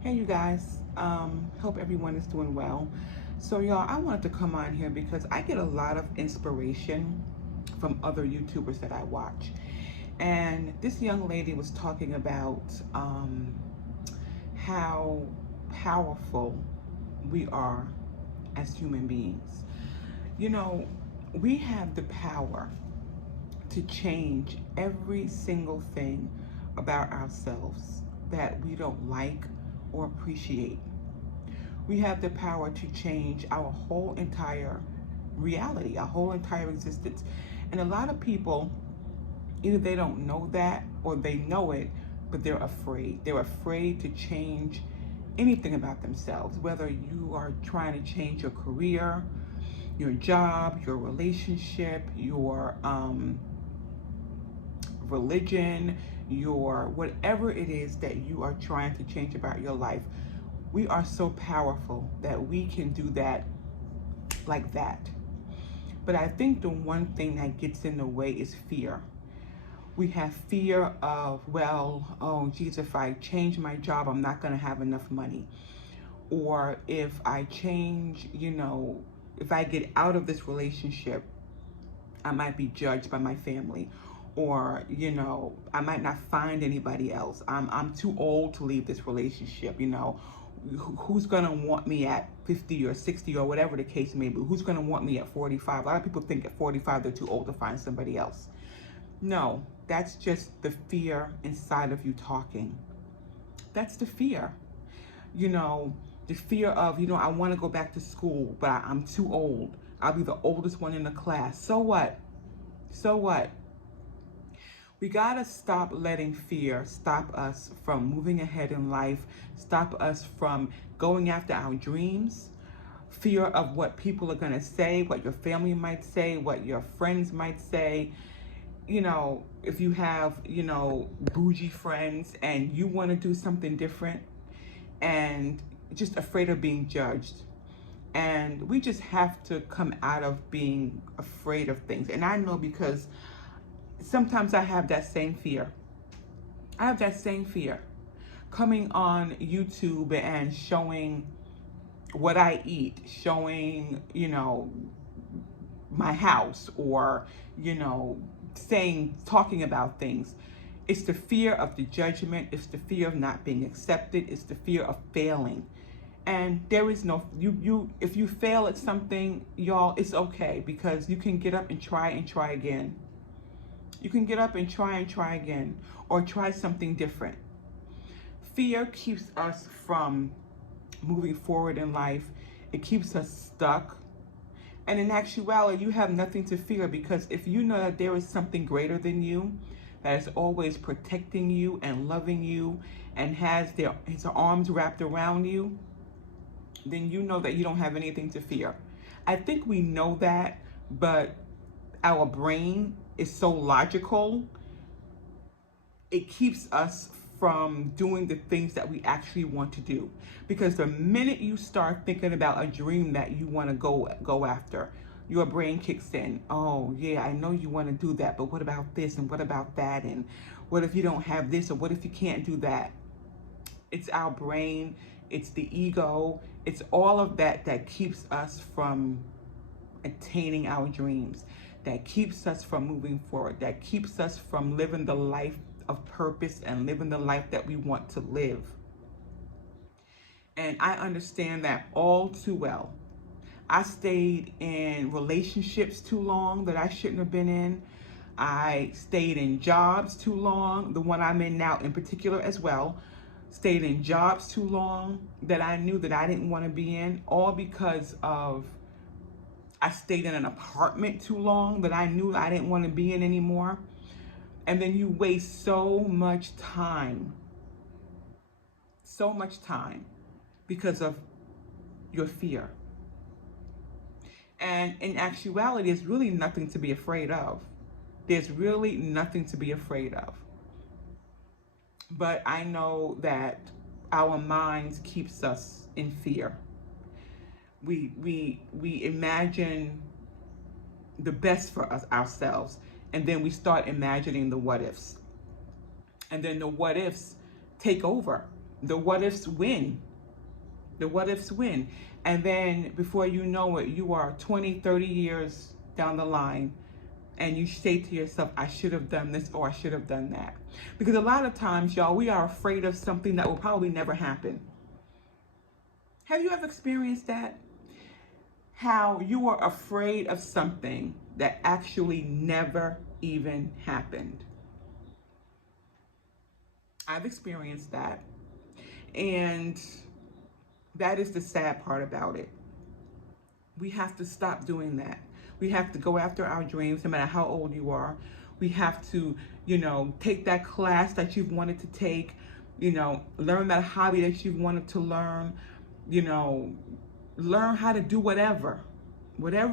Hey, you guys. Hope everyone is doing well. So, y'all, I wanted to come on here because I get a lot of inspiration from other YouTubers that I watch. And this young lady was talking about how powerful we are as human beings. You know, we have the power to change every single thing about ourselves that we don't like or appreciate. We have the power to change our whole entire reality, our whole entire existence. And a lot of people, either they don't know that or they know it, but they're afraid. They're afraid to change anything about themselves, whether you are trying to change your career, your job, your relationship, your religion, your whatever it is that you are trying to change about your life. We are so powerful that we can do that like that. But I think the one thing that gets in the way is fear. We have fear of, well, oh, geez, if I change my job, I'm not going to have enough money. Or if I change, if I get out of this relationship, I might be judged by my family. Or, I might not find anybody else. I'm too old to leave this relationship. Who's gonna want me at 50 or 60 or whatever the case may be? Who's gonna want me at 45? A lot of people think at 45 they're too old to find somebody else. No, that's just the fear inside of you talking. That's the fear. You know, the fear of, I want to go back to school, but I'm too old. I'll be the oldest one in the class. So what? So what? We gotta stop letting fear stop us from moving ahead in life, stop us from going after our dreams. Fear of what people are gonna say, what your family might say, what your friends might say. If you have, bougie friends and you wanna do something different and just afraid of being judged. And we just have to come out of being afraid of things. And I know because sometimes I have that same fear. I have that same fear. Coming on YouTube and showing what I eat, showing, my house, or, talking about things. It's the fear of the judgment. It's the fear of not being accepted. It's the fear of failing. And there is no, if you fail at something, y'all, it's okay, because you can get up and try again. You can get up and try again, or try something different. Fear keeps us from moving forward in life. It keeps us stuck. And in actuality, you have nothing to fear, because if you know that there is something greater than you, that is always protecting you and loving you and has his arms wrapped around you, then you know that you don't have anything to fear. I think we know that, but our brain is so logical, it keeps us from doing the things that we actually want to do. Because the minute you start thinking about a dream that you want to go after, your brain kicks in. Oh yeah, I know you want to do that, but what about this and what about that, and what if you don't have this, or what if you can't do that? It's our brain, it's the ego, it's all of that that keeps us from attaining our dreams, that keeps us from moving forward, that keeps us from living the life of purpose and living the life that we want to live. And I understand that all too well. I stayed in relationships too long that I shouldn't have been in. I stayed in jobs too long, the one I'm in now in particular as well. Stayed in jobs too long that I knew that I didn't want to be in, all because of I stayed in an apartment too long that I knew I didn't want to be in anymore. And then you waste so much time because of your fear. And in actuality, there's really nothing to be afraid of. There's really nothing to be afraid of. But I know that our minds keeps us in fear. We imagine the best for us ourselves, and then we start imagining the what ifs. And then the what ifs take over. The what ifs win. The what ifs win. And then before you know it, you are 20, 30 years down the line, and you say to yourself, I should have done this or I should have done that. Because a lot of times, y'all, we are afraid of something that will probably never happen. Have you ever experienced that? How you are afraid of something that actually never even happened. I've experienced that. And that is the sad part about it. We have to stop doing that. We have to go after our dreams, no matter how old you are. We have to, take that class that you've wanted to take, learn that hobby that you've wanted to learn, learn how to do whatever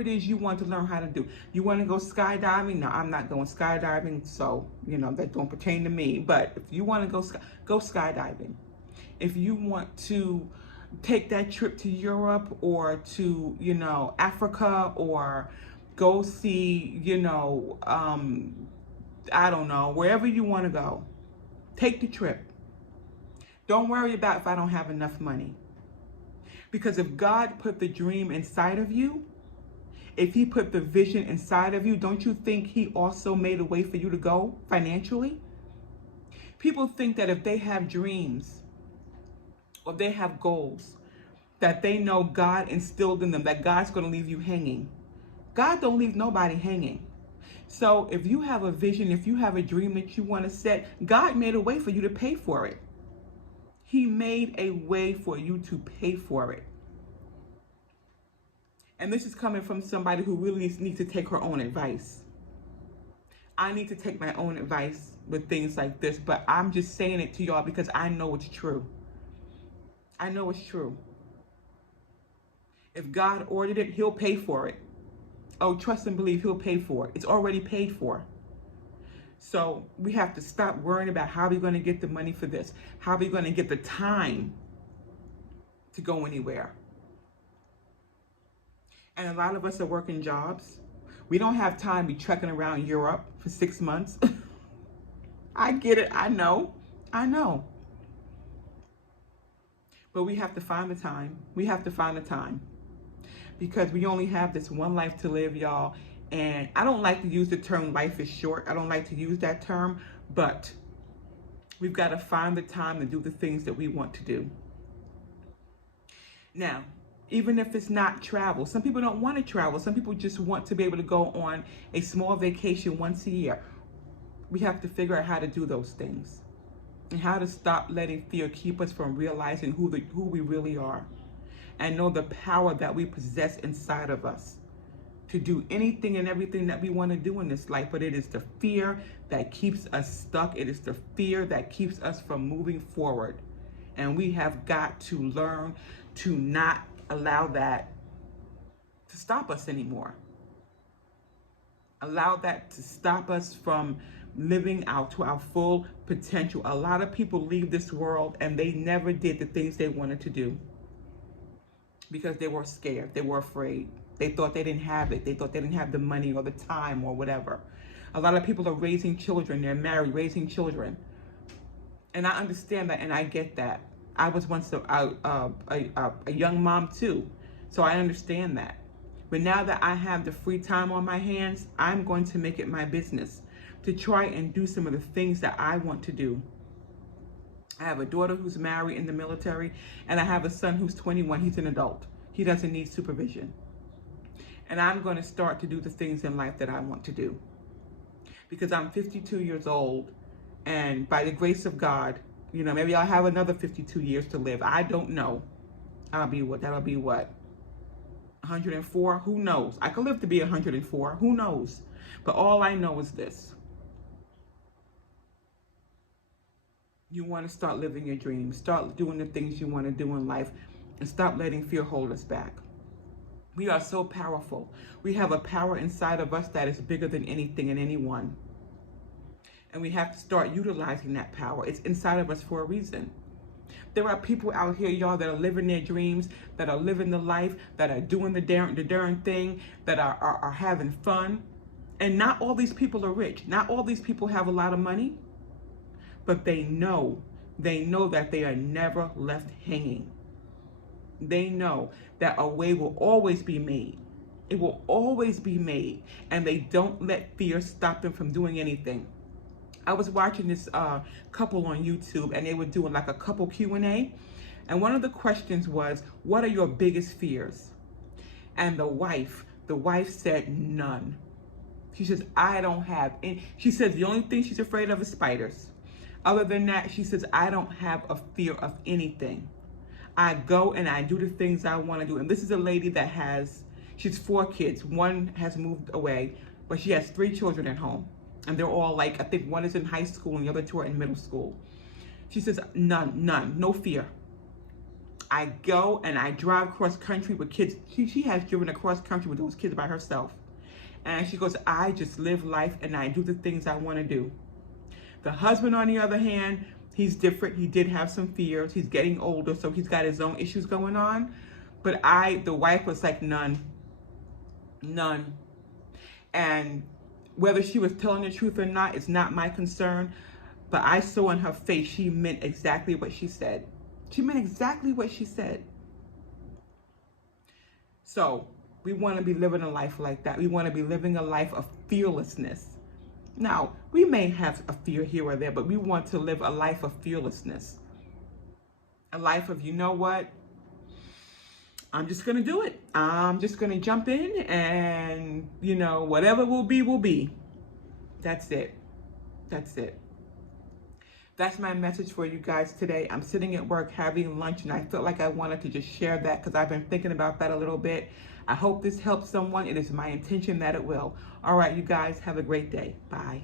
it is you want to learn how to do. You want to go skydiving? No, I'm not going skydiving, so that don't pertain to me. But if you want to go skydiving. If you want to take that trip to Europe or to Africa, or go see I don't know, wherever you want to go, take the trip. Don't worry about if I don't have enough money. Because if God put the dream inside of you, if he put the vision inside of you, don't you think he also made a way for you to go financially? People think that if they have dreams or they have goals, that they know God instilled in them, that God's going to leave you hanging. God don't leave nobody hanging. So if you have a vision, if you have a dream that you want to set, God made a way for you to pay for it. He made a way for you to pay for it. And this is coming from somebody who really needs to take her own advice. I need to take my own advice with things like this, but I'm just saying it to y'all because I know it's true. I know it's true. If God ordered it, he'll pay for it. Oh, trust and believe, he'll pay for it. It's already paid for. So we have to stop worrying about how we're going to get the money for this, how we're going to get the time to go anywhere. And a lot of us are working jobs. We don't have time to be trekking around Europe for 6 months. I get it. I know. But we have to find the time. We have to find the time. Because we only have this one life to live, y'all. And I don't like to use the term life is short. I don't like to use that term. But we've got to find the time to do the things that we want to do. Now, even if it's not travel, some people don't want to travel. Some people just want to be able to go on a small vacation once a year. We have to figure out how to do those things. And how to stop letting fear keep us from realizing who we really are. And know the power that we possess inside of us to do anything and everything that we want to do in this life. But it is the fear that keeps us stuck. It is the fear that keeps us from moving forward. And we have got to learn to not allow that to stop us anymore. Allow that to stop us from living out to our full potential. A lot of people leave this world and they never did the things they wanted to do because they were scared, they were afraid. They thought they didn't have it. They thought they didn't have the money or the time or whatever. A lot of people are raising children. They're married, raising children. And I understand that and I get that. I was once a young mom too, so I understand that. But now that I have the free time on my hands, I'm going to make it my business to try and do some of the things that I want to do. I have a daughter who's married in the military, and I have a son who's 21. He's an adult. He doesn't need supervision. And I'm going to start to do the things in life that I want to do. Because I'm 52 years old, and by the grace of God, maybe I'll have another 52 years to live. I don't know. That'll be what? 104? Who knows? I could live to be 104. Who knows? But all I know is this. You want to start living your dreams. Start doing the things you want to do in life. And stop letting fear hold us back. We are so powerful. We have a power inside of us that is bigger than anything and anyone. And we have to start utilizing that power. It's inside of us for a reason. There are people out here, y'all, that are living their dreams, that are living the life, that are doing the darn thing, that are having fun. And not all these people are rich. Not all these people have a lot of money. But they know they know that they are never left hanging. They know that a way will always be made. It will always be made. And they don't let fear stop them from doing anything. I was watching this couple on YouTube, and they were doing like a couple Q&A. And one of the questions was, what are your biggest fears? And the wife said, none. She says, I don't have any. She says the only thing she's afraid of is spiders. Other than that, she says, I don't have a fear of anything. I go and I do the things I want to do. And this is a lady that she's 4 kids. One has moved away, but she has 3 children at home. And they're all like, I think one is in high school and the other 2 are in middle school. She says, none, no fear. I go and I drive cross country with kids. She has driven across country with those kids by herself. And she goes, I just live life and I do the things I want to do. The husband, on the other hand, he's different. He did have some fears. He's getting older, so he's got his own issues going on. But the wife was like, none. And whether she was telling the truth or not, it's not my concern. But I saw in her face, she meant exactly what she said. She meant exactly what she said. So we want to be living a life like that. We want to be living a life of fearlessness. Now, we may have a fear here or there, but we want to live a life of fearlessness. A life of, you know what? I'm just going to do it. I'm just going to jump in and, whatever will be, will be. That's it. That's it. That's my message for you guys today. I'm sitting at work having lunch, and I felt like I wanted to just share that because I've been thinking about that a little bit. I hope this helps someone. It is my intention that it will. All right, you guys, have a great day. Bye.